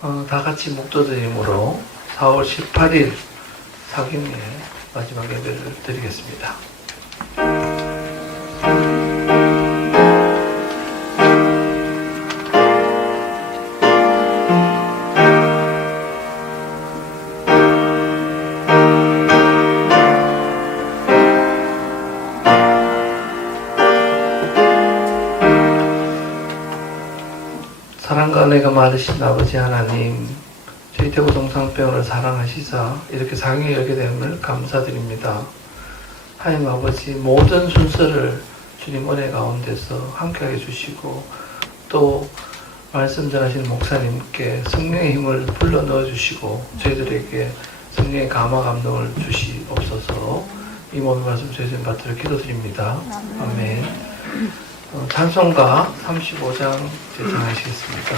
다 같이 묵도드림으로 4월 18일 사경의 마지막 예배를 드리겠습니다. 사랑과 은혜가 많으신 아버지 하나님, 저희 대구 동상병원을 사랑하시사 이렇게 상을 열게 됨을 감사드립니다. 하나님 아버지, 모든 순서를 주님 은혜 가운데서 함께하게 주시고, 또 말씀 전하시는 목사님께 성령의 힘을 불러 넣어주시고, 저희들에게 성령의 감화 감동을 주시옵소서. 이 모든 말씀 저희 받들어 기도드립니다. 아멘. 찬송가 35장 제창하시겠습니다.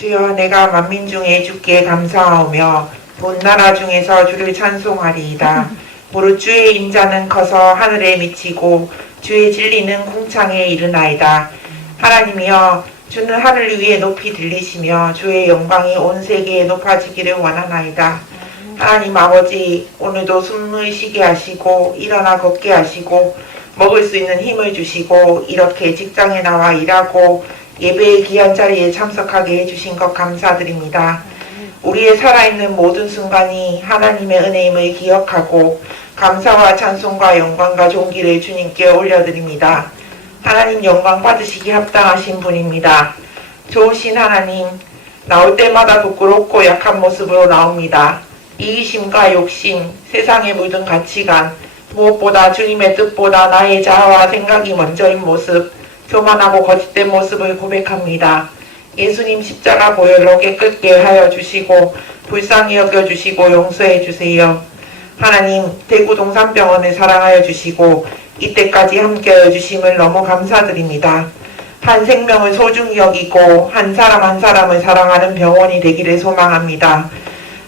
주여, 내가 만민 중에 주께 감사하오며 온 나라 중에서 주를 찬송하리이다. 무릇 주의 인자는 커서 하늘에 미치고 주의 진리는 궁창에 이르나이다. 하나님이여, 주는 하늘 위에 높이 들리시며 주의 영광이 온 세계에 높아지기를 원하나이다. 하나님 아버지, 오늘도 숨을 쉬게 하시고 일어나 걷게 하시고 먹을 수 있는 힘을 주시고 이렇게 직장에 나와 일하고 예배의 귀한 자리에 참석하게 해주신 것 감사드립니다. 우리의 살아있는 모든 순간이 하나님의 은혜임을 기억하고 감사와 찬송과 영광과 존귀를 주님께 올려드립니다. 하나님 영광 받으시기 합당하신 분입니다. 좋으신 하나님, 나올 때마다 부끄럽고 약한 모습으로 나옵니다. 이기심과 욕심, 세상에 물든 가치관, 무엇보다 주님의 뜻보다 나의 자아와 생각이 먼저인 모습, 교만하고 거짓된 모습을 고백합니다. 예수님 십자가 보혈로 깨끗게 하여 주시고 불쌍히 여겨주시고 용서해 주세요. 하나님, 대구 동산병원을 사랑하여 주시고 이때까지 함께하여 주심을 너무 감사드립니다. 한 생명을 소중히 여기고 한 사람 한 사람을 사랑하는 병원이 되기를 소망합니다.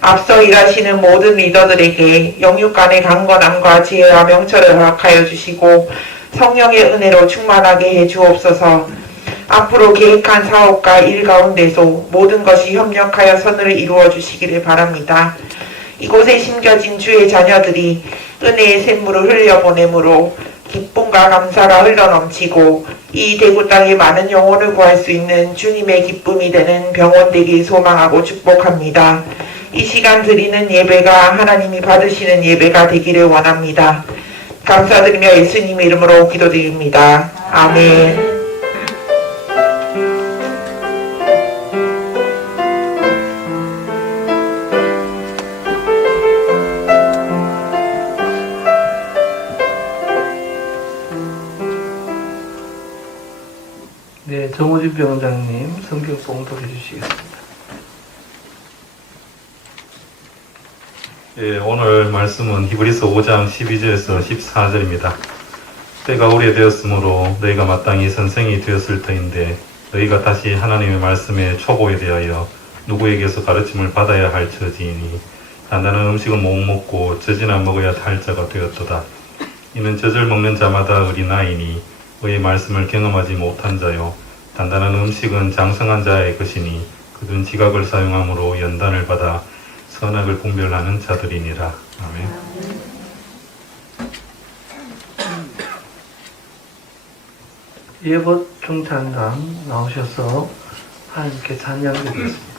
앞서 일하시는 모든 리더들에게 영육 간의 강건함과 지혜와 명철을 허락하여 주시고 성령의 은혜로 충만하게 해 주옵소서. 앞으로 계획한 사업과 일 가운데도 모든 것이 협력하여 선을 이루어 주시기를 바랍니다. 이곳에 심겨진 주의 자녀들이 은혜의 샘물을 흘려보내므로 기쁨과 감사가 흘러넘치고 이 대구 땅에 많은 영혼을 구할 수 있는 주님의 기쁨이 되는 병원 되길 소망하고 축복합니다. 이 시간 드리는 예배가 하나님이 받으시는 예배가 되기를 원합니다. 감사드리며 예수님의 이름으로 기도드립니다. 아멘. 네, 정우진 병장님 성경 봉독해 주시겠습니다. 예, 오늘 말씀은 히브리서 5장 12절에서 14절입니다. 때가 오래되었으므로 너희가 마땅히 선생이 되었을 터인데 너희가 다시 하나님의 말씀의 초보에 대하여 누구에게서 가르침을 받아야 할 처지이니 단단한 음식은 못 먹고 젖이나 먹어야 할 자가 되었도다. 이는 젖을 먹는 자마다 어린아이니 의의 말씀을 경험하지 못한 자요 단단한 음식은 장성한 자의 것이니 그들은 지각을 사용함으로 연단을 받아 선악을 분별하는 자들이니라. 아멘. 예봇 중찬단 나오셔서 하나님께 찬양드리겠습니다.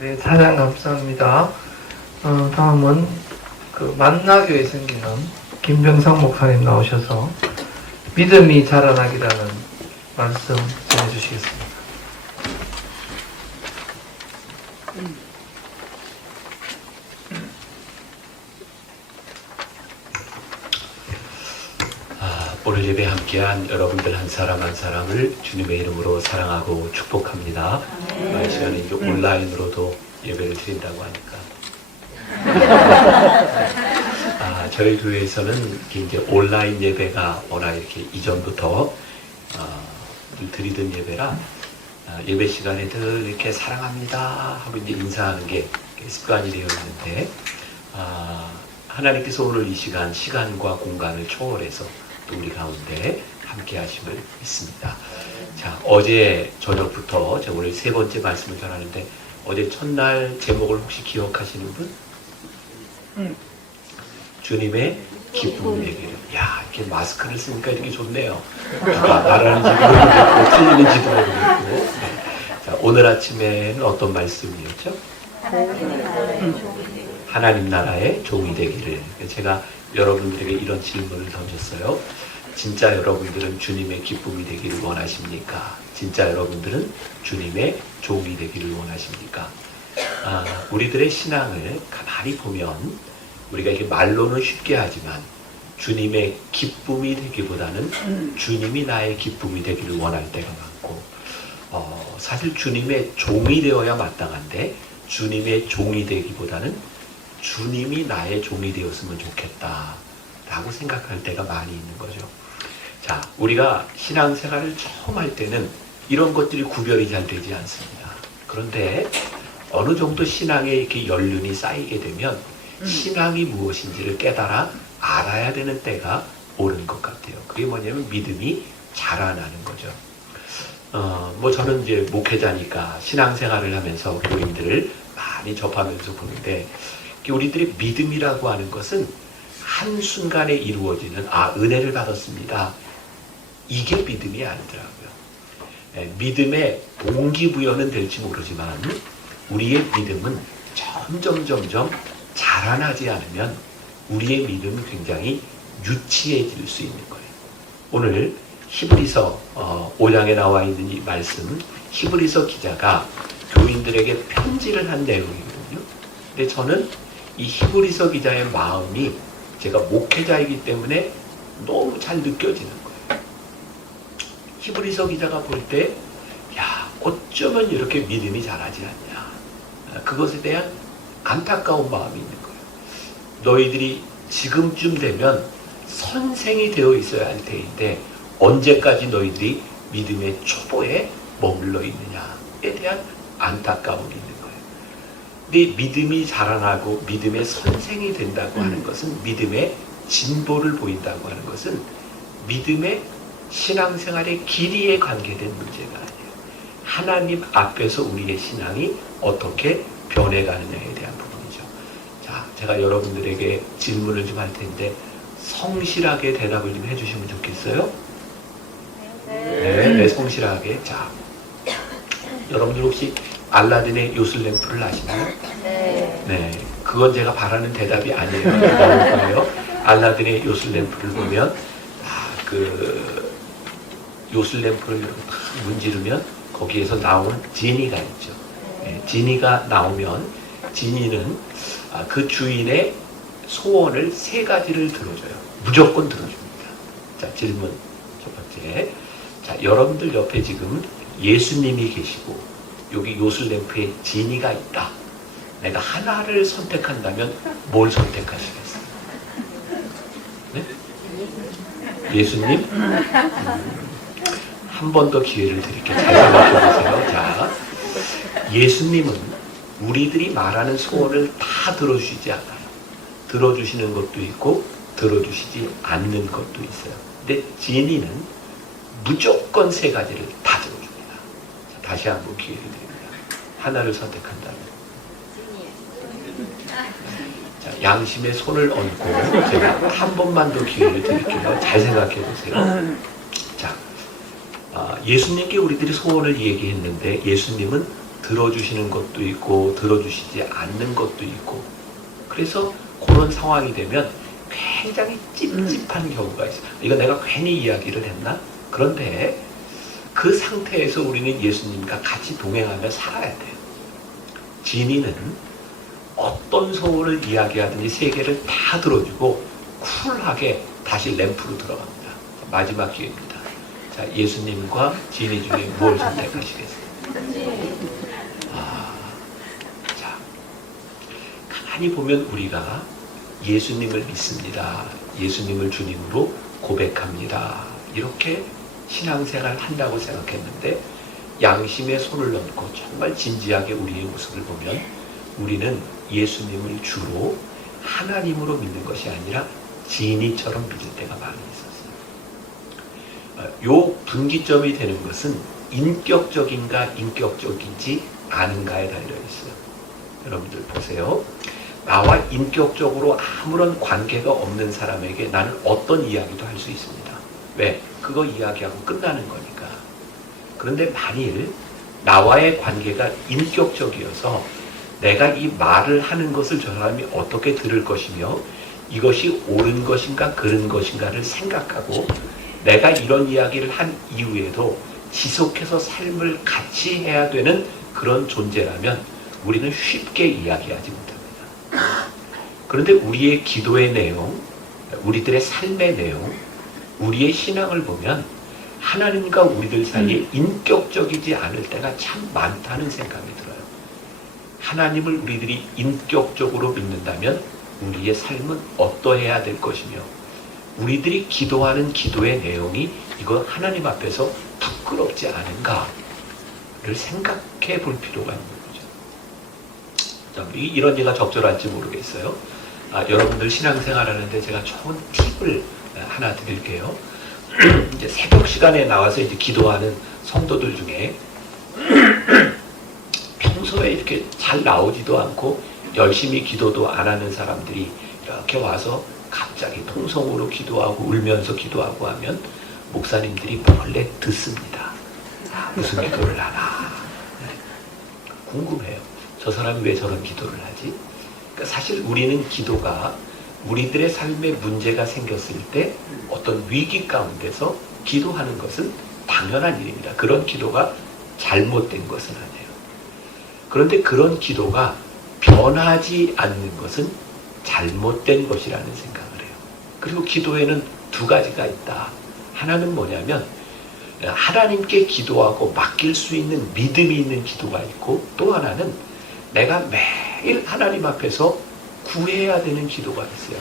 네, 찬양 감사합니다. 다음은 그 만나교에 생기는 김병상 목사님 나오셔서 믿음이 자라나기라는 말씀 전해주시겠습니다. 오늘 예배 함께한 여러분들 한 사람 한 사람을 주님의 이름으로 사랑하고 축복합니다. 이 시간에 이제 온라인으로도 예배를 드린다고 하니까 저희 교회에서는 이제 온라인 예배가 워낙 이렇게 이전부터 드리던 예배라 예배 시간에 늘 이렇게 사랑합니다 하고 이제 인사하는 게 습관이 되어 있는데 하나님께서 오늘 이 시간과 공간을 초월해서 또 우리 가운데 함께 하심을 믿습니다. 자, 어제 저녁부터 제가 오늘 세 번째 말씀을 전하는데 어제 첫날 제목을 혹시 기억하시는 분? 주님의 기쁨이 되기를. 야, 이렇게 마스크를 쓰니까 이렇게 좋네요. 말하는지도 모르겠고 틀리는지도 모르겠고. 네. 자, 오늘 아침에는 어떤 말씀이었죠? 하나님 나라의 종이 되기를. 제가 여러분들에게 이런 질문을 던졌어요. 진짜 여러분들은 주님의 기쁨이 되기를 원하십니까? 진짜 여러분들은 주님의 종이 되기를 원하십니까? 우리들의 신앙을 가만히 보면 우리가 이게 말로는 쉽게 하지만 주님의 기쁨이 되기보다는 주님이 나의 기쁨이 되기를 원할 때가 많고, 사실 주님의 종이 되어야 마땅한데 주님의 종이 되기보다는 주님이 나의 종이 되었으면 좋겠다 라고 생각할 때가 많이 있는 거죠. 자, 우리가 신앙생활을 처음 할 때는 이런 것들이 구별이 잘 되지 않습니다. 그런데 어느 정도 신앙에 이렇게 연륜이 쌓이게 되면 신앙이 무엇인지를 깨달아 알아야 되는 때가 오는 것 같아요. 그게 뭐냐면 믿음이 자라나는 거죠. 저는 이제 목회자니까 신앙생활을 하면서 교인들을 많이 접하면서 보는데, 우리들의 믿음이라고 하는 것은 한순간에 이루어지는, 은혜를 받았습니다, 이게 믿음이 아니더라고요. 믿음의 동기부여는 될지 모르지만 우리의 믿음은 점점 자라나지 않으면 우리의 믿음은 굉장히 유치해질 수 있는 거예요. 오늘 히브리서 5장에 나와 있는 이 말씀, 히브리서 기자가 교인들에게 편지를 한 내용이거든요. 근데 저는 이 히브리서 기자의 마음이 제가 목회자이기 때문에 너무 잘 느껴지는 거예요. 히브리서 기자가 볼 때, 야, 어쩌면 이렇게 믿음이 자라지 않냐. 그것에 대한 안타까운 마음이 있는 거예요. 너희들이 지금쯤 되면 선생이 되어 있어야 할 때인데 언제까지 너희들이 믿음의 초보에 머물러 있느냐에 대한 안타까움이 있는 거예요. 근데 믿음이 자라나고 믿음의 선생이 된다고 하는 것은, 믿음의 진보를 보인다고 하는 것은 믿음의 신앙생활의 길이에 관계된 문제가 아니에요. 하나님 앞에서 우리의 신앙이 어떻게 변해가느냐에 대한 부분이죠. 자, 제가 여러분들에게 질문을 좀 할 텐데 성실하게 대답을 좀 해주시면 좋겠어요? 네, 성실하게. 자, 여러분들 혹시 알라딘의 요술램프를 아시나요? 네, 그건 제가 바라는 대답이 아니에요. 나올 거예요. 알라딘의 요술램프를 보면 그 요술램프를 이렇게 탁 문지르면 거기에서 나오는 지니가 있죠. 네, 지니가 나오면 지니는 그 주인의 소원을 3가지를 들어줘요. 무조건 들어줍니다. 자, 질문 첫 번째. 자, 여러분들 옆에 지금 예수님이 계시고 여기 요술램프에 지니가 있다. 내가 하나를 선택한다면 뭘 선택하시겠어요? 네? 예수님? 한 번 더 기회를 드릴게요. 잘 생각해 보세요. 자, 예수님은 우리들이 말하는 소원을 다 들어주시지 않아요. 들어주시는 것도 있고 들어주시지 않는 것도 있어요. 근데 지니는 무조건 3가지를 다 들어줍니다. 자, 다시 한번 기회를 드립니다. 하나를 선택한다면. 자, 양심의 손을 얹고 제가 한 번만 더 기회를 드릴게요. 잘 생각해 보세요. 자, 예수님께 우리들이 소원을 얘기했는데 예수님은 들어주시는 것도 있고 들어주시지 않는 것도 있고, 그래서 그런 상황이 되면 굉장히 찝찝한 경우가 있어요. 이거 내가 괜히 이야기를 했나? 그런데 그 상태에서 우리는 예수님과 같이 동행하며 살아야 돼요. 지니는 어떤 소원을 이야기하든지 3개를 다 들어주고 쿨하게 다시 램프로 들어갑니다. 마지막 기회입니다. 자, 예수님과 지니 중에 뭘 선택하시겠어요? 자, 가만히 보면 우리가 예수님을 믿습니다. 예수님을 주님으로 고백합니다. 이렇게 신앙생활 한다고 생각했는데 양심의 손을 얹고 정말 진지하게 우리의 모습을 보면 우리는 예수님을 주로 하나님으로 믿는 것이 아니라 지니처럼 믿을 때가 많이 있었어요. 요 분기점이 되는 것은 인격적인가 인격적이지 않은가에 달려 있어요. 여러분들 보세요. 나와 인격적으로 아무런 관계가 없는 사람에게 나는 어떤 이야기도 할 수 있습니다. 왜? 그거 이야기하고 끝나는 거니까. 그런데 만일 나와의 관계가 인격적이어서 내가 이 말을 하는 것을 저 사람이 어떻게 들을 것이며 이것이 옳은 것인가 그른 것인가를 생각하고 내가 이런 이야기를 한 이후에도 지속해서 삶을 같이 해야 되는 그런 존재라면 우리는 쉽게 이야기하지 못합니다. 그런데 우리의 기도의 내용, 우리들의 삶의 내용, 우리의 신앙을 보면 하나님과 우리들 사이에 인격적이지 않을 때가 참 많다는 생각이 들어요. 하나님을 우리들이 인격적으로 믿는다면 우리의 삶은 어떠해야 될 것이며 우리들이 기도하는 기도의 내용이 이거 하나님 앞에서 부끄럽지 않은가를 생각해 볼 필요가 있는 거죠. 이런 예가 적절할지 모르겠어요. 여러분들 신앙생활 하는데 제가 좋은 팁을 하나 드릴게요. 이제 새벽 시간에 나와서 이제 기도하는 성도들 중에 평소에 이렇게 잘 나오지도 않고 열심히 기도도 안 하는 사람들이 이렇게 와서 갑자기 통성으로 기도하고 울면서 기도하고 하면 목사님들이 몰래 듣습니다. 무슨 기도를 하나. 궁금해요. 저 사람이 왜 저런 기도를 하지? 그러니까 사실 우리는 기도가 우리들의 삶에 문제가 생겼을 때 어떤 위기 가운데서 기도하는 것은 당연한 일입니다. 그런 기도가 잘못된 것은 아니에요. 그런데 그런 기도가 변하지 않는 것은 잘못된 것이라는 생각을 해요. 그리고 기도에는 두 가지가 있다. 하나는 뭐냐면 하나님께 기도하고 맡길 수 있는 믿음이 있는 기도가 있고 또 하나는 내가 매일 하나님 앞에서 구해야 되는 기도가 있어요.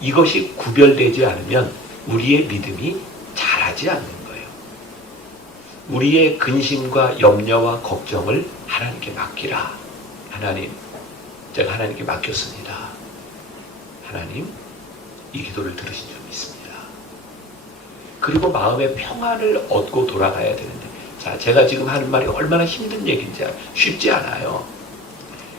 이것이 구별되지 않으면 우리의 믿음이 자라지 않는 거예요. 우리의 근심과 염려와 걱정을 하나님께 맡기라. 하나님, 제가 하나님께 맡겼습니다. 하나님, 이 기도를 들으신 줄 믿습니다. 그리고 마음의 평안을 얻고 돌아가야 되는데, 자, 제가 지금 하는 말이 얼마나 힘든 얘기인지 쉽지 않아요.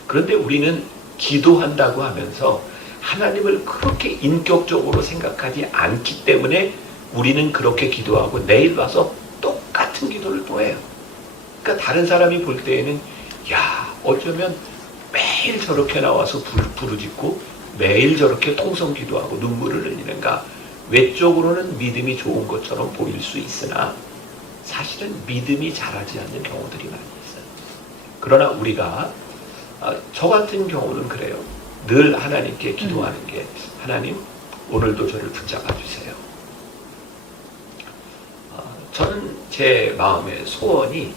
그런데 우리는 기도한다고 하면서 하나님을 그렇게 인격적으로 생각하지 않기 때문에 우리는 그렇게 기도하고 내일 와서 똑같은 기도를 또 해요. 그러니까 다른 사람이 볼 때에는 야, 어쩌면 매일 저렇게 나와서 부르짖고 매일 저렇게 통성 기도하고 눈물을 흘리는가. 외적으로는 믿음이 좋은 것처럼 보일 수 있으나 사실은 믿음이 자라지 않는 경우들이 많이 있어요. 그러나 우리가 저 같은 경우는 그래요. 늘 하나님께 기도하는 게 하나님, 오늘도 저를 붙잡아 주세요. 저는 제 마음의 소원이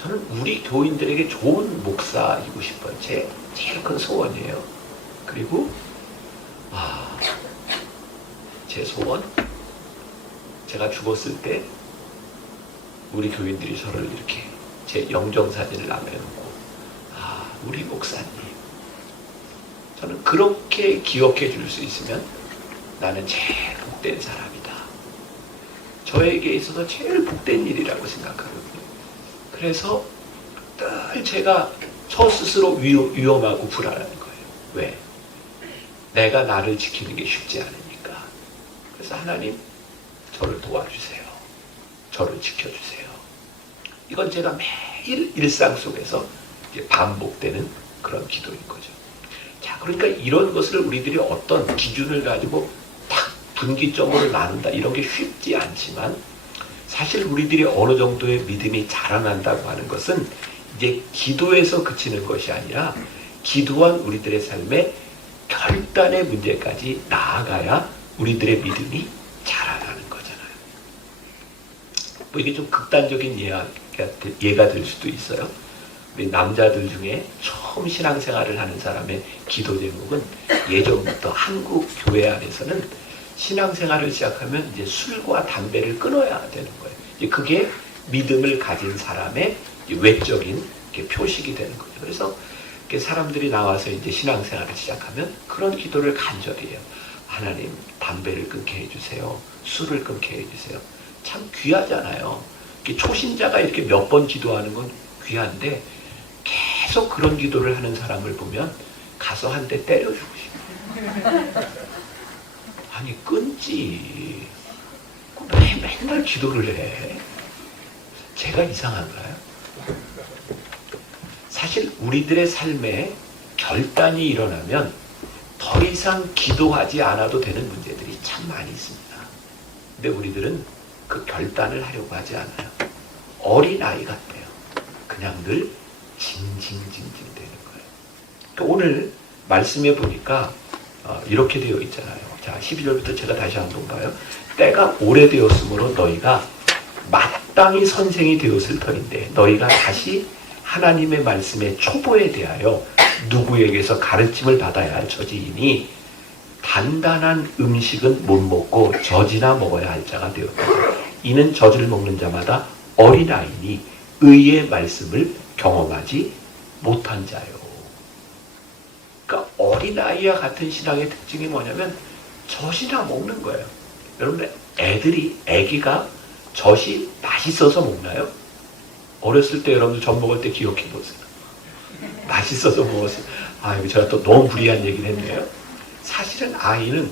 저는 우리 교인들에게 좋은 목사이고 싶어요. 제일 큰 소원이에요. 그리고 제 소원, 제가 죽었을 때 우리 교인들이 저를 이렇게 제 영정사진을 남겨놓고 우리 목사님, 저는 그렇게 기억해 줄 수 있으면 나는 제일 복된 사람이다. 저에게 있어서 제일 복된 일이라고 생각하거든요. 그래서 늘 제가 저 스스로 위험하고 불안한 거예요. 왜? 내가 나를 지키는 게 쉽지 않으니까. 그래서 하나님, 저를 도와주세요. 저를 지켜주세요. 이건 제가 매일 일상 속에서 이제 반복되는 그런 기도인 거죠. 자, 그러니까 이런 것을 우리들이 어떤 기준을 가지고 딱 분기점으로 나눈다, 이런 게 쉽지 않지만 사실 우리들이 어느 정도의 믿음이 자라난다고 하는 것은 이제 기도에서 그치는 것이 아니라 기도한 우리들의 삶에 결단의 문제까지 나아가야 우리들의 믿음이 자라나는 거잖아요. 뭐 이게 좀 극단적인 예가 될 수도 있어요. 우리 남자들 중에 처음 신앙생활을 하는 사람의 기도 제목은 예전부터 한국 교회 안에서는 신앙생활을 시작하면 이제 술과 담배를 끊어야 되는 거예요. 이제 그게 믿음을 가진 사람의 외적인 표식이 되는 거죠. 그래서 사람들이 나와서 이제 신앙생활을 시작하면 그런 기도를 간절히 해요. 하나님, 담배를 끊게 해주세요. 술을 끊게 해주세요. 참 귀하잖아요. 초신자가 이렇게 몇 번 기도하는 건 귀한데 계속 그런 기도를 하는 사람을 보면 가서 한 대 때려주고 싶어. 아니 끊지. 맨날 기도를 해. 제가 이상한가요? 사실 우리들의 삶에 결단이 일어나면 더 이상 기도하지 않아도 되는 문제들이 참 많이 있습니다. 근데 우리들은 그 결단을 하려고 하지 않아요. 어린아이 같아요. 그냥 늘 징징징징 되는 거예요. 그러니까 오늘 말씀해 보니까 이렇게 되어 있잖아요. 자, 12절부터 제가 다시 한번 봐요. 때가 오래되었으므로 너희가 마땅히 선생이 되었을 터인데 너희가 다시 하나님의 말씀의 초보에 대하여 누구에게서 가르침을 받아야 할 처지이니 단단한 음식은 못 먹고 젖이나 먹어야 할 자가 되었다. 이는 젖을 먹는 자마다 어린아이니 의의 말씀을 경험하지 못한 자요. 그러니까 어린아이와 같은 신앙의 특징이 뭐냐면 젖이나 먹는 거예요. 여러분 애기가 젖이 맛있어서 먹나요? 어렸을 때 여러분들 젖 먹을 때 기억해 보세요. 맛있어서 먹었어요. 이거 제가 또 너무 불리한 얘기를 했네요. 사실은 아이는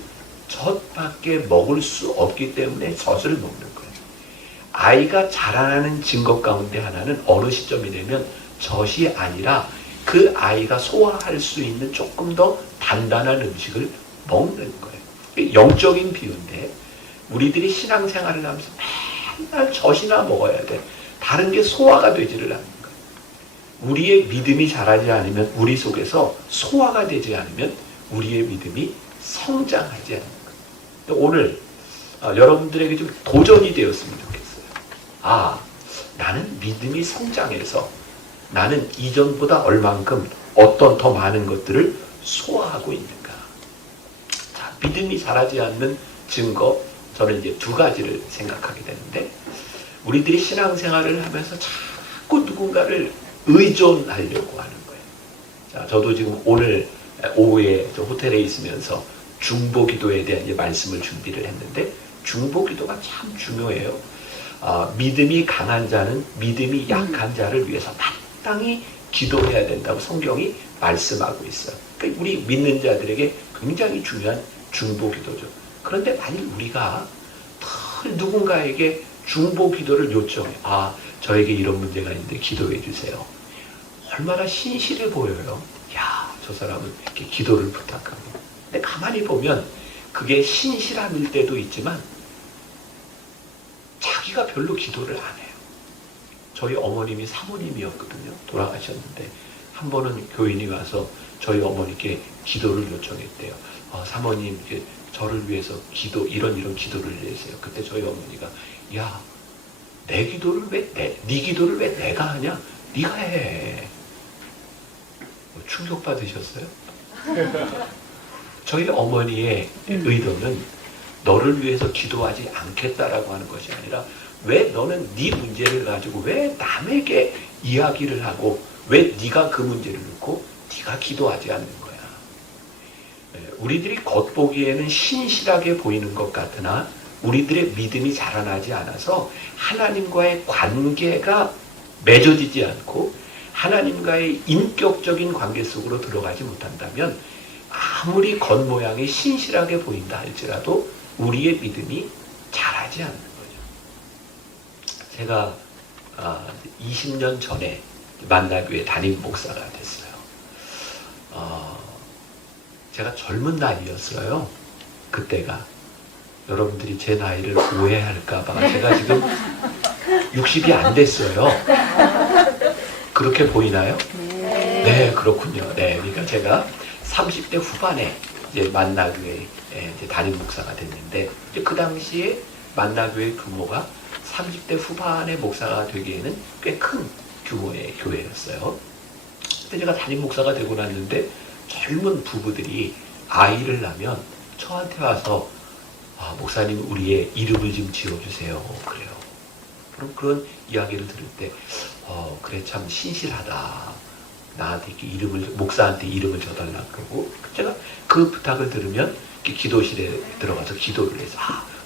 젖밖에 먹을 수 없기 때문에 젖을 먹는 거예요. 아이가 자라나는 증거 가운데 하나는 어느 시점이 되면 젖이 아니라 그 아이가 소화할 수 있는 조금 더 단단한 음식을 먹는 거예요. 영적인 비유인데 우리들이 신앙생활을 하면서 맨날 젖이나 먹어야 돼. 다른 게 소화가 되지를 않는 거예요. 우리의 믿음이 자라지 않으면 우리 속에서 소화가 되지 않으면 우리의 믿음이 성장하지 않는 거예요. 오늘 여러분들에게 좀 도전이 되었으면 좋겠어요. 나는 믿음이 성장해서 나는 이전보다 얼만큼 어떤 더 많은 것들을 소화하고 있는가. 자, 믿음이 자라지 않는 증거, 저는 이제 두 가지를 생각하게 되는데 우리들이 신앙생활을 하면서 자꾸 누군가를 의존하려고 하는 거예요. 자, 저도 지금 오늘 오후에 저 호텔에 있으면서 중보기도에 대한 이제 말씀을 준비를 했는데 중보기도가 참 중요해요. 믿음이 강한 자는 믿음이 약한 자를 위해서 마땅히 기도해야 된다고 성경이 말씀하고 있어요. 그러니까 우리 믿는 자들에게 굉장히 중요한 중보기도죠. 그런데 만일 우리가 늘 누군가에게 중보기도를 요청해. 저에게 이런 문제가 있는데 기도해 주세요. 얼마나 신실해 보여요. 저 사람은 이렇게 기도를 부탁하고. 근데 가만히 보면 그게 신실함일 때도 있지만 자기가 별로 기도를 안 해요. 저희 어머님이 사모님이었거든요. 돌아가셨는데 한 번은 교인이 와서 저희 어머니께 기도를 요청했대요. 사모님 저를 위해서 이런 기도를 해주세요. 그때 저희 어머니가 내 기도를 네 기도를 왜 내가 하냐? 네가 해. 충격받으셨어요? 저희 어머니의 의도는 너를 위해서 기도하지 않겠다라고 하는 것이 아니라 왜 너는 네 문제를 가지고 왜 남에게 이야기를 하고 왜 네가 그 문제를 놓고 네가 기도하지 않는 거야. 우리들이 겉보기에는 신실하게 보이는 것 같으나 우리들의 믿음이 자라나지 않아서 하나님과의 관계가 맺어지지 않고 하나님과의 인격적인 관계 속으로 들어가지 못한다면 아무리 겉모양이 신실하게 보인다 할지라도 우리의 믿음이 자라지 않는 거죠. 제가 20년 전에 만나교회 담임 목사가 됐어요. 제가 젊은 나이였어요. 그때가. 여러분들이 제 나이를 오해할까봐 제가 지금 60이 안 됐어요. 그렇게 보이나요? 네, 그렇군요. 네, 그러니까 제가 30대 후반에 이제 만나교회 이제 담임 목사가 됐는데 이제 그 당시에 만나교회 규모가 30대 후반의 목사가 되기에는 꽤 큰 규모의 교회였어요. 근데 제가 담임 목사가 되고 났는데 젊은 부부들이 아이를 낳으면 저한테 와서 목사님 우리의 이름을 좀 지어주세요. 그래요. 그럼 그런 이야기를 들을 때 그래 참 신실하다. 나한테 이렇게 목사한테 이름을 줘달라 그러고 제가 그 부탁을 들으면 기도실에 들어가서 기도를 해서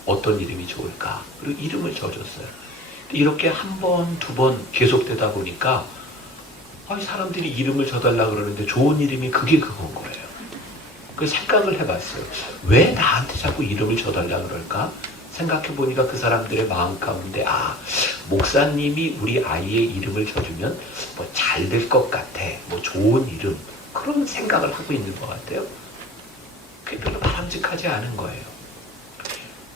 어떤 이름이 좋을까 그리고 이름을 줘줬어요. 이렇게 한 번, 두 번 계속되다 보니까 아니, 사람들이 이름을 줘달라 그러는데 좋은 이름이 그게 그건 거예요. 그 생각을 해봤어요. 왜 나한테 자꾸 이름을 줘달라 그럴까? 생각해보니까 그 사람들의 마음 가운데, 아, 목사님이 우리 아이의 이름을 줘주면 뭐 잘 될 것 같아, 뭐 좋은 이름, 그런 생각을 하고 있는 것 같아요. 그게 별로 바람직하지 않은 거예요.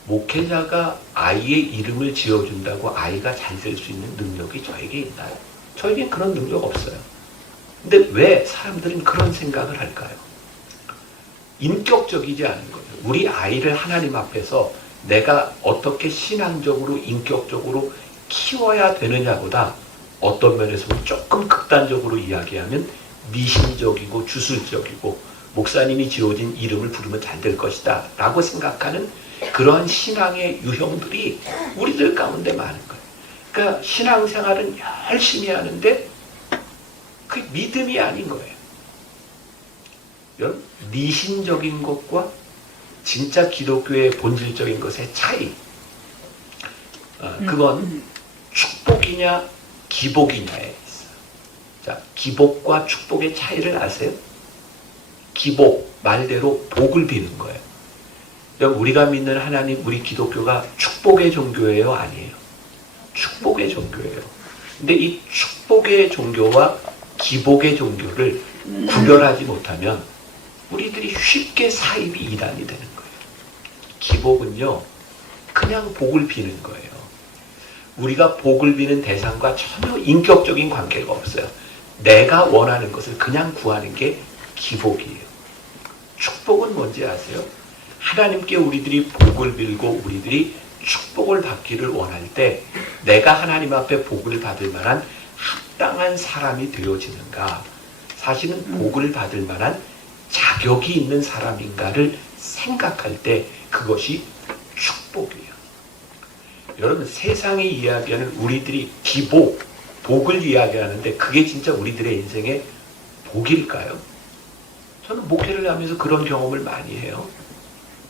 목회자가 아이의 이름을 지어준다고 아이가 잘 될 수 있는 능력이 저에게 있나요? 저에겐 그런 능력 없어요. 근데 왜 사람들은 그런 생각을 할까요? 인격적이지 않은 거예요. 우리 아이를 하나님 앞에서 내가 어떻게 신앙적으로 인격적으로 키워야 되느냐보다 어떤 면에서는 조금 극단적으로 이야기하면 미신적이고 주술적이고 목사님이 지어진 이름을 부르면 잘 될 것이다 라고 생각하는 그러한 신앙의 유형들이 우리들 가운데 많은 거예요. 그러니까 신앙생활은 열심히 하는데 그 믿음이 아닌 거예요. 여러분, 미신적인 것과 진짜 기독교의 본질적인 것의 차이, 그건 축복이냐 기복이냐에 있어요. 자, 기복과 축복의 차이를 아세요? 기복, 말대로 복을 비는 거예요. 여러분, 우리가 믿는 하나님, 우리 기독교가 축복의 종교예요? 아니에요? 축복의 종교예요. 근데 이 축복의 종교와 기복의 종교를 구별하지 못하면 우리들이 쉽게 사입이 이단이 되는 거예요. 기복은요, 그냥 복을 비는 거예요. 우리가 복을 비는 대상과 전혀 인격적인 관계가 없어요. 내가 원하는 것을 그냥 구하는 게 기복이에요. 축복은 뭔지 아세요? 하나님께 우리들이 복을 빌고 우리들이 축복을 받기를 원할 때 내가 하나님 앞에 복을 받을 만한 합당한 사람이 되어지는가, 사실은 복을 받을 만한 자격이 있는 사람인가를 생각할 때 그것이 축복이에요. 여러분, 세상이 이야기하는 우리들이 기복, 복을 이야기하는데 그게 진짜 우리들의 인생의 복일까요? 저는 목회를 하면서 그런 경험을 많이 해요.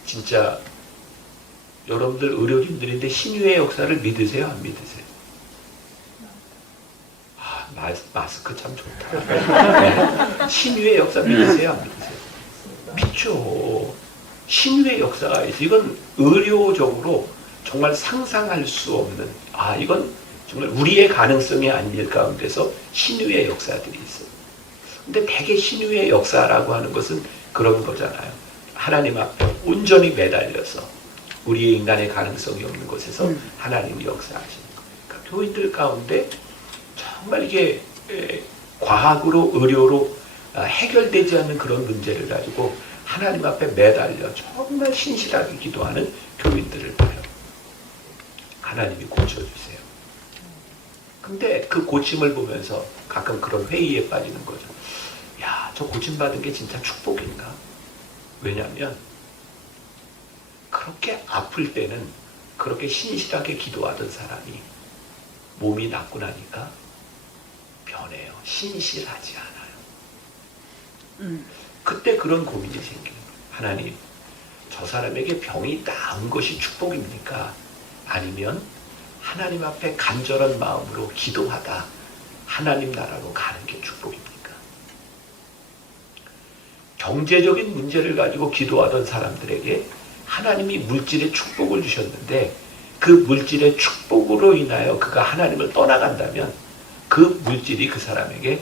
진짜 여러분들 의료진들인데 신유의 역사를 믿으세요? 안 믿으세요? 아, 마스크 참 좋다. 네. 신유의 역사 믿으세요? 안 믿으세요? 믿죠. 신유의 역사가 있어요. 이건 의료적으로 정말 상상할 수 없는, 아, 이건 정말 우리의 가능성이 아닐 가운데서 신유의 역사들이 있어요. 근데 대개 신유의 역사라고 하는 것은 그런 거잖아요. 하나님 앞에 온전히 매달려서 우리의 인간의 가능성이 없는 곳에서 하나님이 역사하시는 거. 그러니까 교인들 가운데 정말 이게 과학으로, 의료로 해결되지 않는 그런 문제를 가지고 하나님 앞에 매달려 정말 신실하게 기도하는 교인들을 봐요. 하나님이 고쳐주세요. 근데 그 고침을 보면서 가끔 그런 회의에 빠지는 거죠. 야, 저 고침받은 게 진짜 축복인가? 왜냐하면 그렇게 아플 때는 그렇게 신실하게 기도하던 사람이 몸이 낫고 나니까 변해요. 신실하지 않아요. 그때 그런 고민이 생기는 거예요. 하나님, 저 사람에게 병이 나은 것이 축복입니까? 아니면 하나님 앞에 간절한 마음으로 기도하다 하나님 나라로 가는 게 축복입니까? 경제적인 문제를 가지고 기도하던 사람들에게 하나님이 물질의 축복을 주셨는데 그 물질의 축복으로 인하여 그가 하나님을 떠나간다면 그 물질이 그 사람에게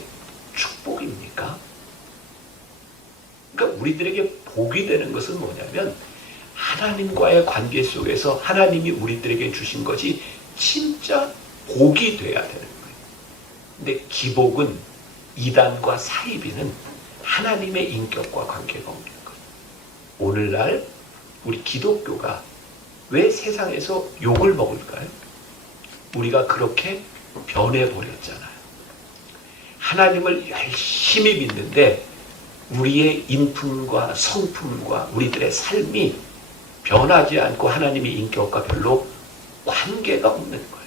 축복입니까? 그러니까 우리들에게 복이 되는 것은 뭐냐면 하나님과의 관계 속에서 하나님이 우리들에게 주신 것이 진짜 복이 돼야 되는 거예요. 근데 기복은 이단과 사이비는 하나님의 인격과 관계가 없는 거예요. 오늘날 우리 기독교가 왜 세상에서 욕을 먹을까요? 우리가 그렇게 변해버렸잖아요. 하나님을 열심히 믿는데 우리의 인품과 성품과 우리들의 삶이 변하지 않고 하나님의 인격과 별로 관계가 없는 거예요.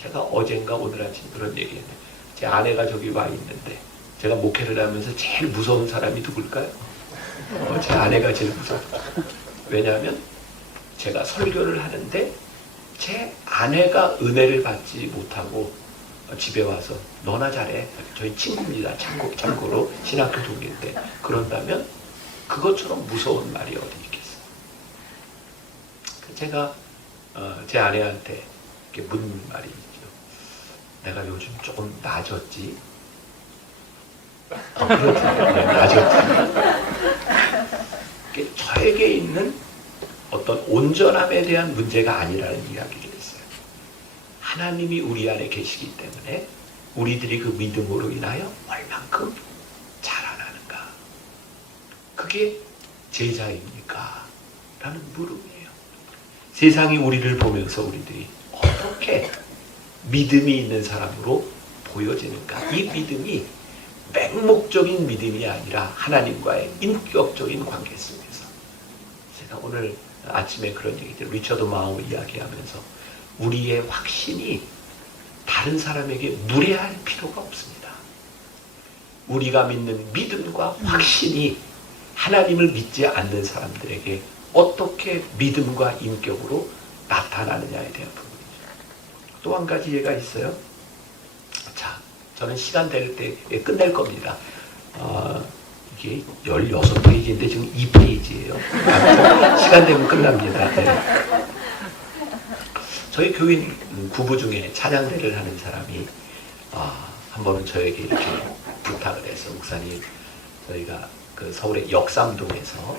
제가 어젠가 오늘 아침 그런 얘기했는데 제 아내가 저기 와 있는데 제가 목회를 하면서 제일 무서운 사람이 누굴까요? 제 아내가 제일 무서워요. 왜냐하면 제가 설교를 하는데 제 아내가 은혜를 받지 못하고 집에 와서 너나 잘해. 저희 친구입니다. 참고로 신학교 동기인데 그런다면 그것처럼 무서운 말이 어디 있겠어요. 제가 제 아내한테 이렇게 묻는 말이 있죠. 내가 요즘 조금 나아졌지? 그렇죠. 네, 나아졌지. 저에게 있는 어떤 온전함에 대한 문제가 아니라는 이야기를 했어요. 하나님이 우리 안에 계시기 때문에 우리들이 그 믿음으로 인하여 얼만큼 자라나는가? 그게 제자입니까? 라는 물음이에요. 세상이 우리를 보면서 우리들이 어떻게 믿음이 있는 사람으로 보여지는가? 이 믿음이 맹목적인 믿음이 아니라 하나님과의 인격적인 관계 속에서. 제가 오늘 아침에 그런 얘기들 리처드 마우 이야기하면서 우리의 확신이 다른 사람에게 무례할 필요가 없습니다. 우리가 믿는 믿음과 확신이 하나님을 믿지 않는 사람들에게 어떻게 믿음과 인격으로 나타나느냐에 대한 부분이죠. 또 한 가지 예가 있어요. 자, 저는 시간 될 때 끝낼 겁니다. 이게 16페이지인데 지금 2페이지예요. 시간 되면 끝납니다. 네. 저희 교인 부부 중에 찬양대를 하는 사람이 한 번은 저에게 이렇게 부탁을 해서 목사님, 저희가 그 서울의 역삼동에서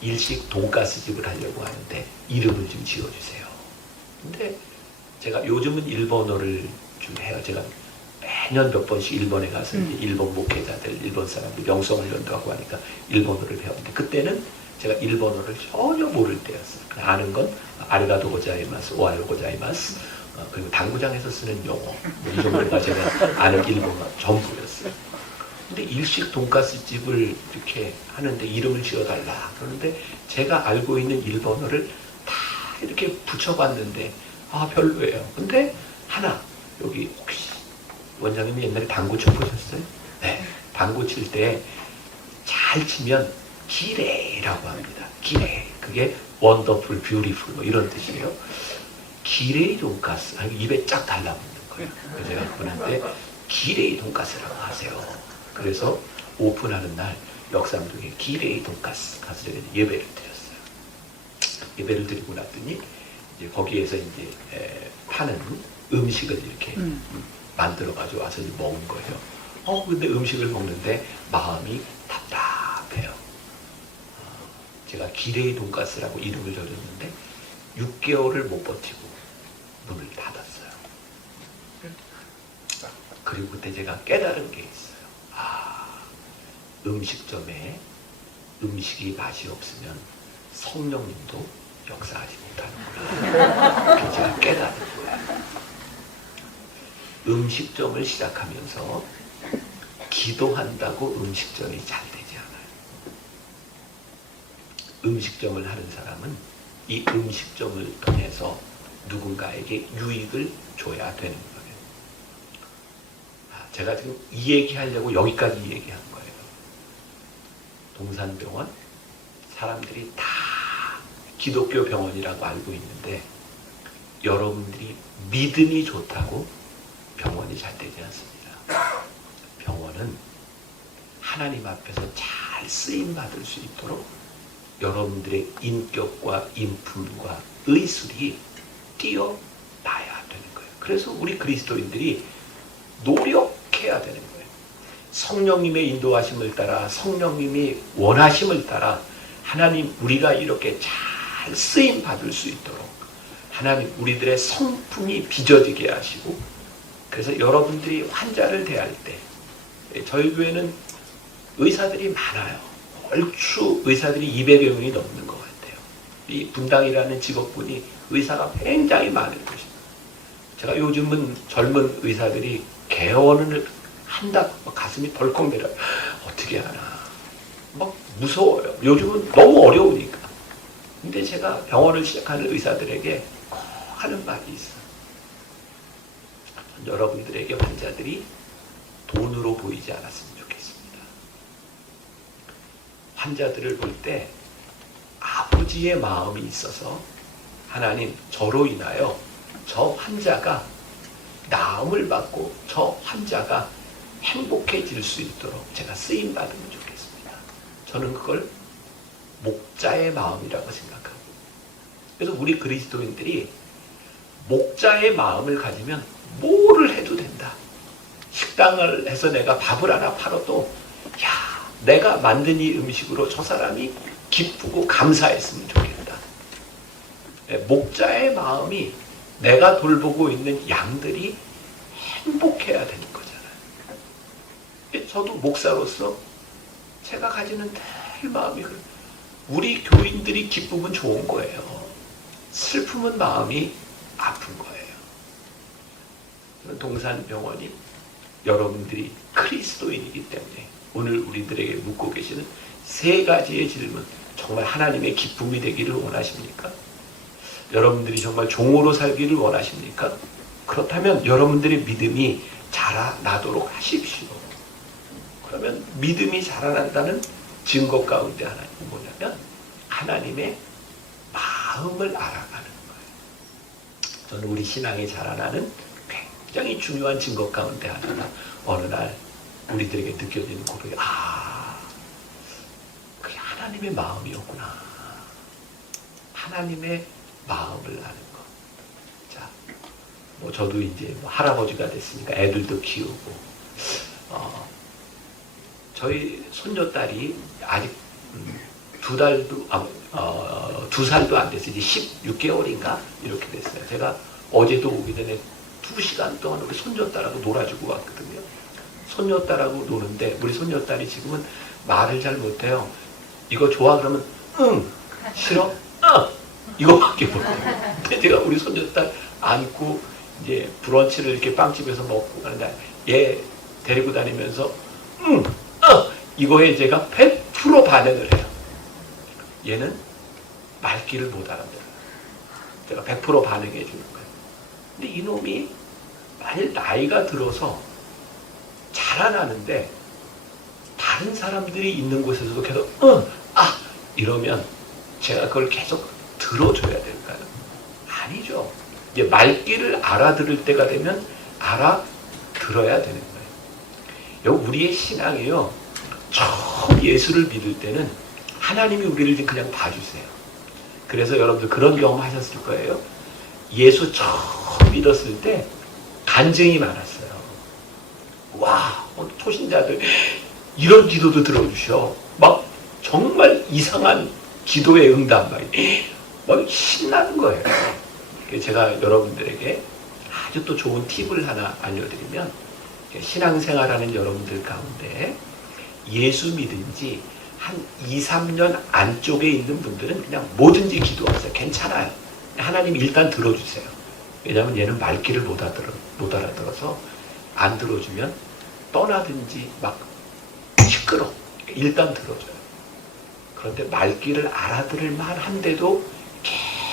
일식 돈가스 집을 하려고 하는데 이름을 좀 지어주세요. 근데 제가 요즘은 일본어를 좀 해요. 제가 매년 몇 번씩 일본에 가서 일본 목회자들, 일본 사람들 명성훈련도 하고 하니까 일본어를 배웠는데 그때는 제가 일본어를 전혀 모를 때였어요. 그냥 아는 건 아리가토 고자이마스, 오하요 고자이마스, 그리고 당구장에서 쓰는 용어 이 정도가 제가 아는 일본어 전부였어요. 근데 일식 돈가스 집을 이렇게 하는데 이름을 지어달라 그러는데 제가 알고 있는 일본어를 다 이렇게 붙여봤는데 별로예요. 근데 하나 여기 혹시 원장님이 옛날에 당구 쳐보셨어요? 네. 당구 칠 때 잘 치면 기레이라고 합니다. 기레이. 그게 원더풀, 뷰티풀 뭐 이런 뜻이에요. 기레이 돈가스. 입에 쫙 달라붙는 거예요. 그래서 제가 그분한테 기레이 돈가스라고 하세요. 그래서 오픈하는 날 역삼동에 기레이 돈가스 가서 제가 예배를 드렸어요. 예배를 드리고 났더니 이제 거기에서 이제 파는 음식을 이렇게 만들어 가지고 와서 이제 먹은 거예요. 근데 음식을 먹는데 마음이 답답해요. 제가 기레이 돈가스라고 이름을 적었는데 6개월을 못 버티고 문을 닫았어요. 그리고 그때 제가 깨달은 게 있어요. 음식점에 음식이 맛이 없으면 성령님도 역사하지 못하는구나. 그래서 제가 깨달은 거예요. 음식점을 시작하면서 기도한다고 음식점이 잘 되지 않아요. 음식점을 하는 사람은 이 음식점을 통해서 누군가에게 유익을 줘야 되는 거예요. 제가 지금 이 얘기하려고 여기까지 얘기한 거예요. 동산병원 사람들이 다 기독교 병원이라고 알고 있는데 여러분들이 믿음이 좋다고 병원이 잘 되지 않습니다. 병원은 하나님 앞에서 잘 쓰임받을 수 있도록 여러분들의 인격과 인품과 의술이 뛰어나야 되는 거예요. 그래서 우리 그리스도인들이 노력해야 되는 거예요. 성령님의 인도하심을 따라 성령님이 원하심을 따라 하나님 우리가 이렇게 잘 쓰임받을 수 있도록 하나님 우리들의 성품이 빚어지게 하시고 그래서 여러분들이 환자를 대할 때 저희 교회는 의사들이 많아요. 얼추 의사들이 200여 명이 넘는 것 같아요. 이 분당이라는 직업군이 의사가 굉장히 많은 곳입니다. 제가 요즘은 젊은 의사들이 개원을 한다 가슴이 덜컥 내려요. 어떻게 하나. 막 무서워요. 요즘은 너무 어려우니까. 근데 제가 병원을 시작하는 의사들에게 꼭 하는 말이 있어요. 여러분들에게 환자들이 돈으로 보이지 않았으면 좋겠습니다. 환자들을 볼 때 아버지의 마음이 있어서 하나님 저로 인하여 저 환자가 나음을 받고 저 환자가 행복해질 수 있도록 제가 쓰임 받으면 좋겠습니다. 저는 그걸 목자의 마음이라고 생각합니다. 그래서 우리 그리스도인들이 목자의 마음을 가지면 뭐를 해도 된다. 식당을 해서 내가 밥을 하나 팔아도 야, 내가 만든 이 음식으로 저 사람이 기쁘고 감사했으면 좋겠다. 목자의 마음이 내가 돌보고 있는 양들이 행복해야 되는 거잖아요. 저도 목사로서 제가 가지는 늘 마음이 우리 교인들이 기쁘면 좋은 거예요. 슬픔은 마음이 아픈 거예요. 동산병원이 여러분들이 그리스도인이기 때문에 오늘 우리들에게 묻고 계시는 세 가지의 질문, 정말 하나님의 기쁨이 되기를 원하십니까? 여러분들이 정말 종으로 살기를 원하십니까? 그렇다면 여러분들의 믿음이 자라나도록 하십시오. 그러면 믿음이 자라난다는 증거 가운데 하나는 뭐냐면 하나님의 마음을 알아가는 거예요. 저는 우리 신앙이 자라나는 굉장히 중요한 증거 가운데 하나가 어느 날 우리들에게 느껴지는 고백이 그게 하나님의 마음이었구나. 하나님의 마음을 아는 것. 자, 뭐 저도 이제 뭐 할아버지가 됐으니까 애들도 키우고, 저희 손녀딸이 아직 2살도 안 됐어요. 이제 16개월인가 이렇게 됐어요. 제가 어제도 오기 전에 2시간 동안 우리 손녀딸하고 놀아주고 왔거든요. 손녀딸하고 노는데 우리 손녀딸이 지금은 말을 잘 못해요. 이거 좋아 그러면 응, 싫어? 이거밖에 못해요. 근데 제가 우리 손녀딸 안고 이제 브런치를 이렇게 빵집에서 먹고 가는데 얘 데리고 다니면서 응, 이거에 제가 100% 반응을 해요. 얘는 말귀를 못 알아들어요. 제가 100% 반응해 주는 거예요. 근데 이놈이 만일 나이가 들어서 자라나는데 다른 사람들이 있는 곳에서도 계속 이러면 제가 그걸 계속 들어줘야 될까요? 아니죠. 이제 말귀를 알아들을 때가 되면 알아들어야 되는 거예요. 우리의 신앙이요. 처음 예수를 믿을 때는 하나님이 우리를 그냥 봐주세요. 그래서 여러분들 그런 경험 하셨을 거예요. 예수 처음 믿었을 때 간증이 많았어요. 와, 초신자들 이런 기도도 들어주셔. 막 정말 이상한 기도의 응답 막 신나는 거예요. 제가 여러분들에게 아주 또 좋은 팁을 하나 알려드리면 신앙생활하는 여러분들 가운데 예수 믿은 지 한 2, 3년 안쪽에 있는 분들은 그냥 뭐든지 기도하세요. 괜찮아요. 하나님 일단 들어주세요. 왜냐하면 얘는 말귀를 못 알아들어서 안 들어주면 떠나든지 막 시끄러. 일단 들어줘요. 그런데 말귀를 알아들을 만한데도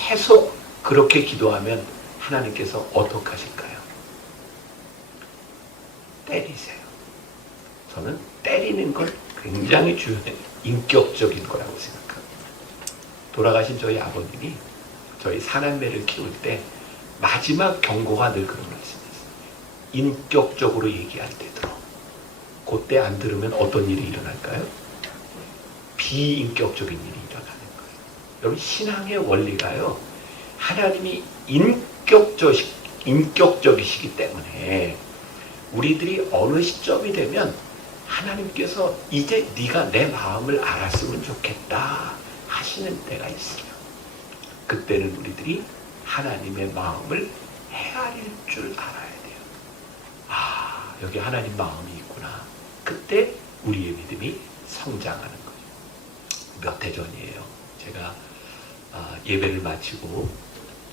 계속 그렇게 기도하면 하나님께서 어떻게 하실까요? 때리세요. 저는 때리는 건 굉장히 중요해요. 인격적인 거라고 생각합니다. 돌아가신 저희 아버님이 저희 사남매를 키울 때 마지막 경고가 늘 그런 말씀이었어요. 인격적으로 얘기할 때 들어. 그때 안 들으면 어떤 일이 일어날까요? 비인격적인 일이 일어나는 거예요. 여러분 신앙의 원리가요. 하나님이 인격적이시기 때문에 우리들이 어느 시점이 되면 하나님께서 이제 네가 내 마음을 알았으면 좋겠다 하시는 때가 있어요. 그때는 우리들이 하나님의 마음을 헤아릴 줄 알아야 돼요. 여기 하나님 마음이 있구나. 그때 우리의 믿음이 성장하는 거죠. 몇 해 전이에요. 제가 예배를 마치고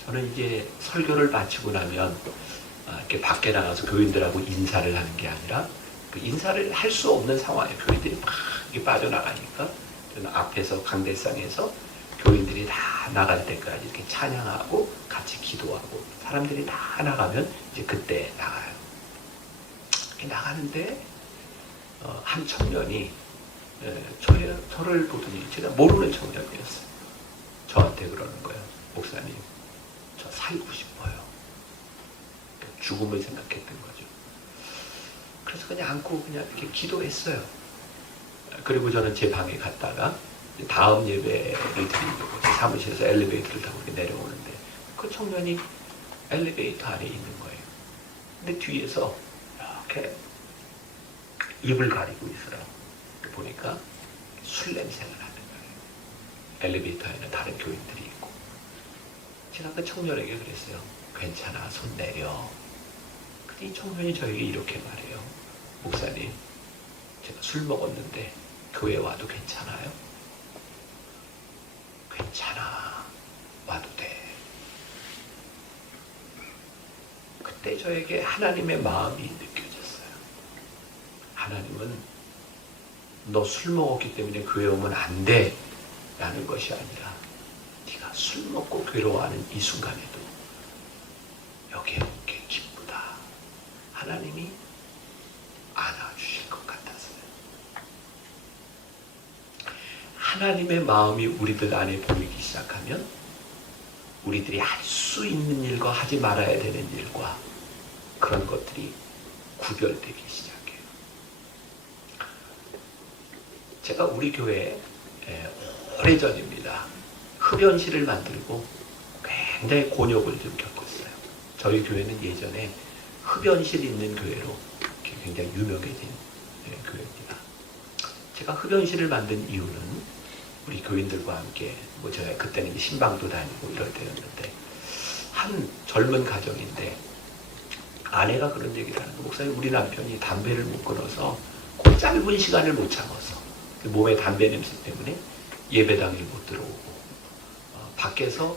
저는 이제 설교를 마치고 나면 이렇게 밖에 나가서 교인들하고 인사를 하는 게 아니라 그 인사를 할 수 없는 상황에 교인들이 막 빠져나가니까 저는 앞에서 강대상에서 교인들이 다 나갈 때까지 이렇게 찬양하고 같이 기도하고 사람들이 다 나가면 이제 그때 나가요. 이렇게 나가는데 한 청년이 저를 보더니 제가 모르는 청년이었어요. 저한테 그러는 거예요. 목사님, 저 살고 싶어요. 죽음을 생각했던 거죠. 그래서 그냥 안고 그냥 이렇게 기도했어요. 그리고 저는 제 방에 갔다가 다음 예배를 드리려고 제 사무실에서 엘리베이터를 타고 이렇게 내려오는데 그 청년이 엘리베이터 안에 있는 거예요. 근데 뒤에서 이렇게 입을 가리고 있어요. 보니까 술 냄새가 나는 거예요. 엘리베이터에는 다른 교인들이 있고. 제가 그 청년에게 그랬어요. 괜찮아, 손 내려. 근데 이 청년이 저에게 이렇게 말해요. 목사님, 제가 술 먹었는데 교회 와도 괜찮아요? 괜찮아, 와도 돼. 그때 저에게 하나님의 마음이 느껴졌어요. 하나님은 너 술 먹었기 때문에 교회 오면 안 돼 라는 것이 아니라 네가 술 먹고 괴로워하는 이 순간에도 여기에 온 게 기쁘다. 하나님이 안아주실 것 같았어요. 하나님의 마음이 우리들 안에 보이기 시작하면 우리들이 할 수 있는 일과 하지 말아야 되는 일과 그런 것들이 구별되기 시작해요. 제가 우리 교회에 오래전입니다. 흡연실을 만들고 굉장히 곤욕을 좀 겪었어요. 저희 교회는 예전에 흡연실 있는 교회로 굉장히 유명해진 교회입니다. 제가 흡연실을 만든 이유는 우리 교인들과 함께 제가 그때는 신방도 다니고 이럴 때였는데 한 젊은 가정인데 아내가 그런 얘기를 하는 거예요. 목사님, 우리 남편이 담배를 못 끊어서 그 짧은 시간을 못 참아서 몸에 담배 냄새 때문에 예배당에 못 들어오고 밖에서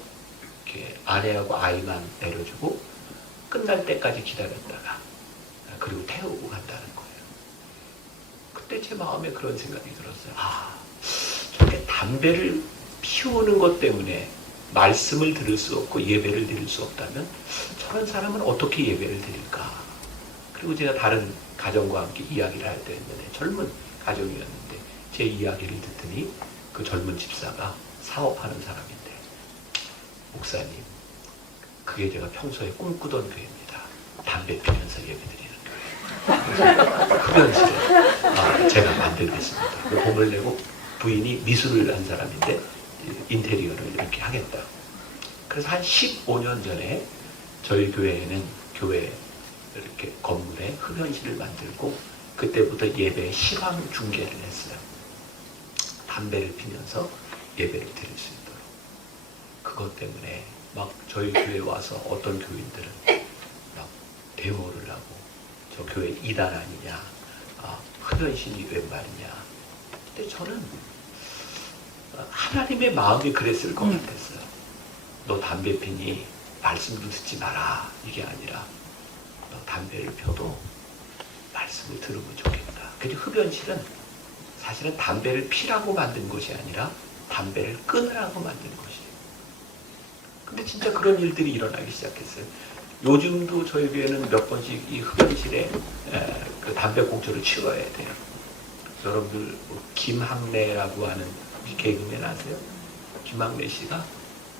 이렇게 아내하고 아이만 내려주고 끝날 때까지 기다렸다가 그리고 태우고 간다는 거예요. 그때 제 마음에 그런 생각이 들었어요. 저렇게 담배를 피우는 것 때문에 말씀을 들을 수 없고 예배를 드릴 수 없다면 저런 사람은 어떻게 예배를 드릴까? 그리고 제가 다른 가정과 함께 이야기를 할 때였는데 젊은 가정이었는데 제 이야기를 듣더니 그 젊은 집사가 사업하는 사람인데 목사님, 그게 제가 평소에 꿈꾸던 교회입니다. 담배 피면서 예배드리는 교회. 흡연실에 제가 만들겠습니다. 돈을 내고 부인이 미술을 한 사람인데 인테리어를 이렇게 하겠다. 그래서 한 15년 전에 저희 교회에는 교회 이렇게 건물에 흡연실을 만들고 그때부터 예배 시황 중계를 했어요. 담배를 피면서 예배를 드릴 수 있도록. 그것 때문에 막 저희 교회에 와서 어떤 교인들은 막 데모를 하고 저 교회 이단 아니냐, 흡연실이 웬 말이냐. 근데 저는 하나님의 마음이 그랬을 것 같았어요. 너 담배 피니 말씀도 듣지 마라. 이게 아니라 너 담배를 펴도 말씀을 들으면 좋겠다. 그래서 흡연실은 사실은 담배를 피라고 만든 것이 아니라 담배를 끊으라고 만든 것이에요. 근데 진짜 그런 일들이 일어나기 시작했어요. 요즘도 저희 교회는 몇 번씩 이 흡연실에 그 담배 공초를 치워야 돼요. 여러분들 김학래라고 하는 개그맨 아세요? 김학래 씨가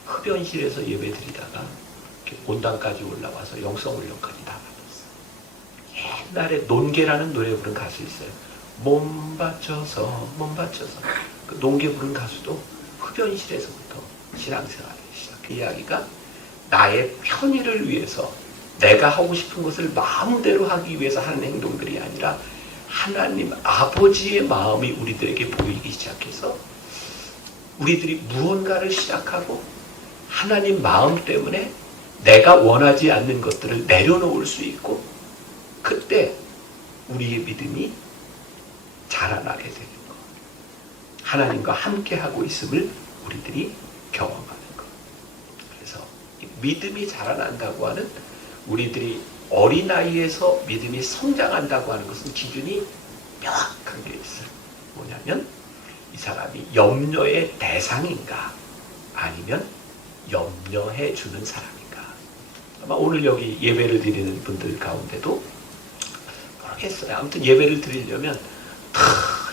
흡연실에서 예배 드리다가 본당까지 올라와서 영성훈련까지 다 받았어요. 옛날에 논개라는 노래 부른 가수 있어요. 몸 바쳐서 그 논개 부른 가수도 흡연실에서부터 신앙생활을 시작. 그 이야기가 나의 편의를 위해서 내가 하고 싶은 것을 마음대로 하기 위해서 하는 행동들이 아니라 하나님 아버지의 마음이 우리들에게 보이기 시작해서 우리들이 무언가를 시작하고 하나님 마음 때문에 내가 원하지 않는 것들을 내려놓을 수 있고 그때 우리의 믿음이 자라나게 되는 것. 하나님과 함께하고 있음을 우리들이 경험하는 것. 그래서 믿음이 자라난다고 하는 우리들이 어린아이에서 믿음이 성장한다고 하는 것은 기준이 명확한 게 있어요. 뭐냐면 이 사람이 염려의 대상인가 아니면 염려해 주는 사람인가. 아마 오늘 여기 예배를 드리는 분들 가운데도 모르겠어요. 아무튼 예배를 드리려면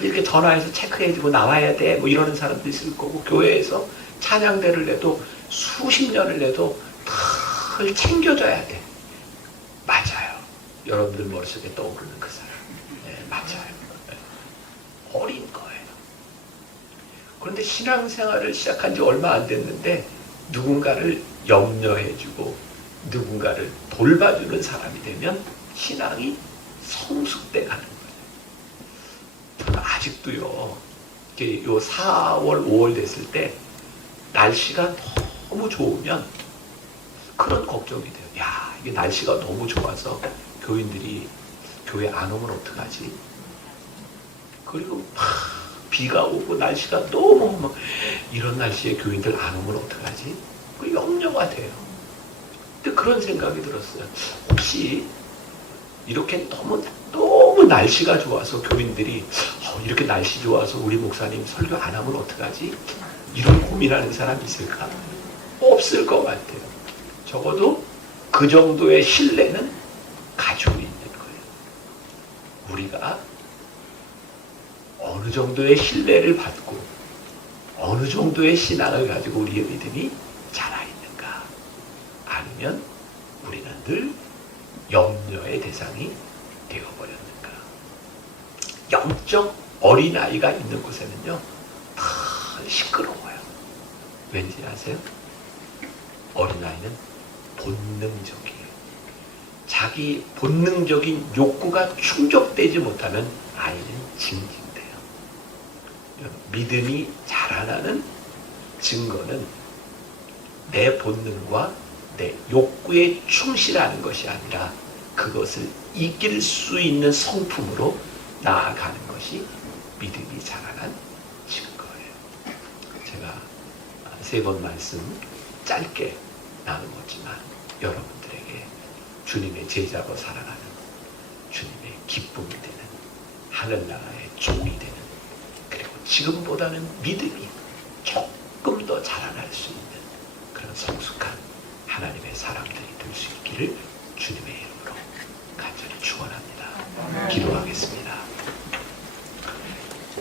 이렇게 전화해서 체크해주고 나와야 돼 뭐 이러는 사람도 있을 거고 교회에서 찬양대를 내도 수십 년을 내도 늘 챙겨줘야 돼. 맞아. 여러분들 머릿속에 떠오르는 그 사람. 네, 맞아요. 네. 어린 거예요. 그런데 신앙생활을 시작한 지 얼마 안 됐는데 누군가를 염려해주고 누군가를 돌봐주는 사람이 되면 신앙이 성숙돼 가는 거예요. 저는 아직도요, 이게 요 4월, 5월 됐을 때 날씨가 너무 좋으면 그런 걱정이 돼요. 야, 이게 날씨가 너무 좋아서 교인들이 교회 안 오면 어떡하지? 그리고 비가 오고 날씨가 너무 이런 날씨에 교인들 안 오면 어떡하지? 그 염려가 돼요. 근데 그런 생각이 들었어요. 혹시 이렇게 너무 날씨가 좋아서 교인들이 이렇게 날씨 좋아서 우리 목사님 설교 안 하면 어떡하지? 이런 고민하는 사람이 있을까? 없을 것 같아요. 적어도 그 정도의 신뢰는 가지고 있는 거예요. 우리가 어느 정도의 신뢰를 받고 어느 정도의 신앙을 가지고 우리의 믿음이 자라있는가? 아니면 우리는 늘 염려의 대상이 되어버렸는가? 영적 어린아이가 있는 곳에는요, 다 시끄러워요. 왠지 아세요? 어린아이는 본능적이에요. 자기 본능적인 욕구가 충족되지 못하면 아이는 징징대요. 믿음이 자라나는 증거는 내 본능과 내 욕구에 충실하는 것이 아니라 그것을 이길 수 있는 성품으로 나아가는 것이 믿음이 자라난 증거예요. 제가 3번 말씀 짧게 나누었지만 여러분들에게 주님의 제자로 살아가는, 주님의 기쁨이 되는, 하늘나라의 종이 되는, 그리고 지금보다는 믿음이 조금 더 자라날 수 있는 그런 성숙한 하나님의 사람들이 될 수 있기를 주님의 이름으로 간절히 축원합니다. 기도하겠습니다.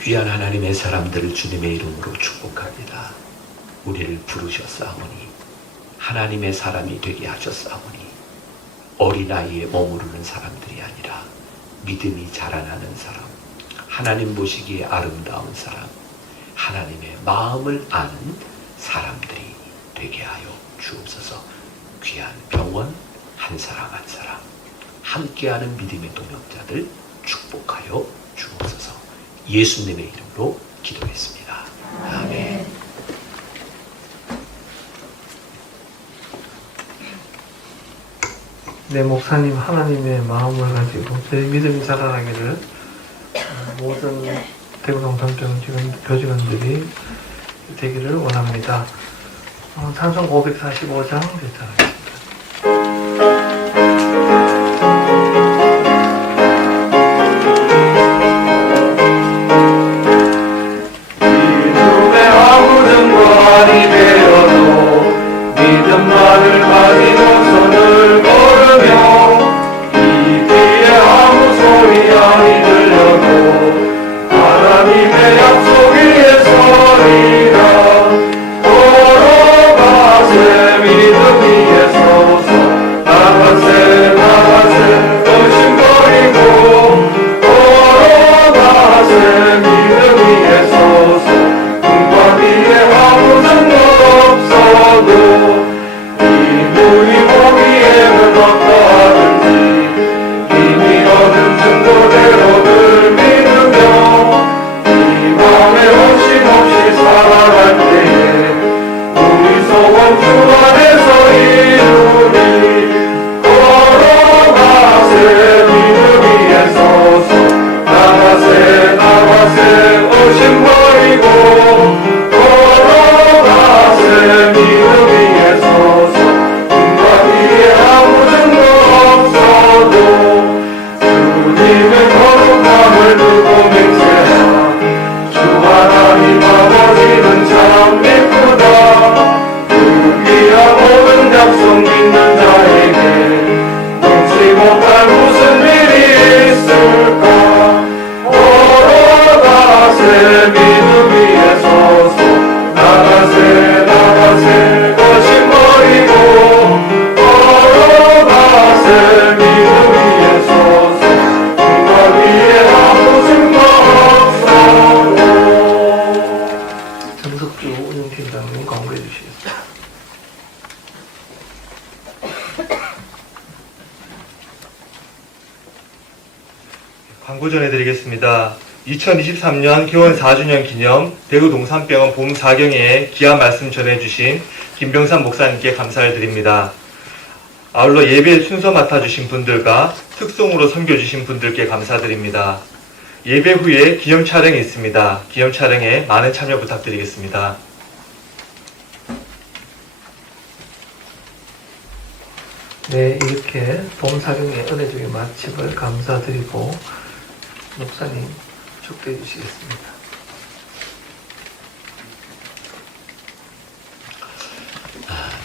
귀한 하나님의 사람들을 주님의 이름으로 축복합니다. 우리를 부르셨사오니 하나님의 사람이 되게 하셨사오니 어린아이에 머무르는 사람들이 아니라 믿음이 자라나는 사람, 하나님 보시기에 아름다운 사람, 하나님의 마음을 아는 사람들이 되게 하여 주옵소서. 귀한 병원 한 사람 한 사람, 함께하는 믿음의 동역자들 축복하여 주옵소서. 예수님의 이름으로 기도했습니다. 아멘. 내 목사님 하나님의 마음을 가지고 내 믿음이 자라나기를 모든 대구동산병 교직원들이 되기를 원합니다. 찬송 545장 대찬하겠습니다. 믿음의 아무 등반이 되어도 믿음만을 가지고 손을 걸으며 이 뒤에 아무 소리 아니 들려도 하나님의 약속 위에 서리라. 걸어가세 믿음 위에 서서 나가세 의심 버리고 걸어가세 믿음 위에 서서 등반 위에 아무 증거 없어도 이 눈이 보기에는 어떠하든지 이미 얻은 증거대로 늘 믿으며 이 맘에 없이 살아갈 때에 우리 소원 주 안에서 이루리. 걸어가세 믿음 위에 서서 나가세 의심 버리고 걸어가세 믿음 위에 서서 등반 위에 아무 증거 없어도 주님의 거룩함을 두고 맹세하. 주 하나님 아버지는 참 미쁘다. 그 귀한 모든 약속 믿는 자에게 능치 못할 무슨 일이 있을까. 걸어가세 믿음 위에 서서 나가세 거심 버리고 걸어가세 믿음 위에 서서 광고 전해드리겠습니다. 2023년 개원 4주년 기념 대구 동산병원 봄 4경회에 귀한 말씀 전해주신 김병삼 목사님께 감사를 드립니다. 아울러 예배 순서 맡아주신 분들과 특송으로 섬겨주신 분들께 감사드립니다. 예배 후에 기념 촬영이 있습니다. 기념 촬영에 많은 참여 부탁드리겠습니다. 네, 이렇게 봄사경의 은혜중의 마침을 감사드리고 목사님 축도해 주시겠습니다.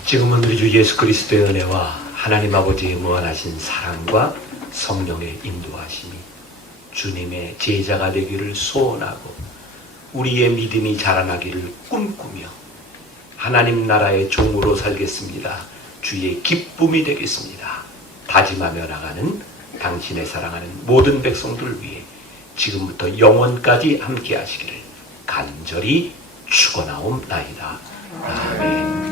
지금은 우리 주 예수 그리스도의 은혜와 하나님 아버지의 무한하신 사랑과 성령의 인도하심이 주님의 제자가 되기를 소원하고 우리의 믿음이 자라나기를 꿈꾸며 하나님 나라의 종으로 살겠습니다. 주의 기쁨이 되겠습니다. 다짐하며 나가는 당신의 사랑하는 모든 백성들 위해 지금부터 영원까지 함께 하시기를 간절히 축원하옵나이다. 아멘.